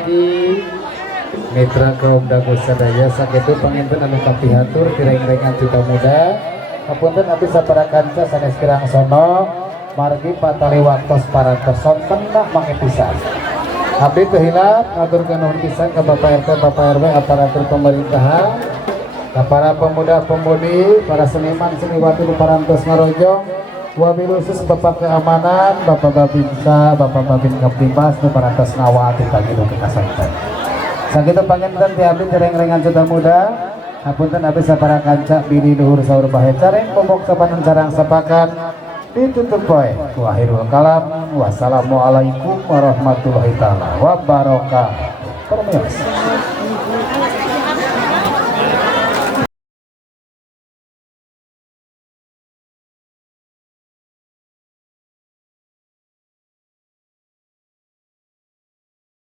margi mitra kaum dago sadaya sakitu panginten anu kapihatur tireng-rengan juta muda kapunten abdi sapara kanca sanes kirang sono margi patali waktos parantos sonten nak mangke pisan abdi teu hilap ngaturkeun nuhun pisan ka Bapak RT Bapak RW aparatur pemerintahan ka para pemuda-pemudi para seniman seniwati nu parantos ngarojong wabil khusus Bapak Keamanan Bapak Babinsa Bapak Babin Kaptimas nu parantos ngawati pagi nu kasanten sakitu panginten ti abdi tireng-rengan juta muda hapunten abdi sapara kanca bini luhur saur bahe careng pomok sapanen sareng sapakan ditutup poe wa akhirul kalam wassalamualaikum warahmatullahi taala wabarakatuh.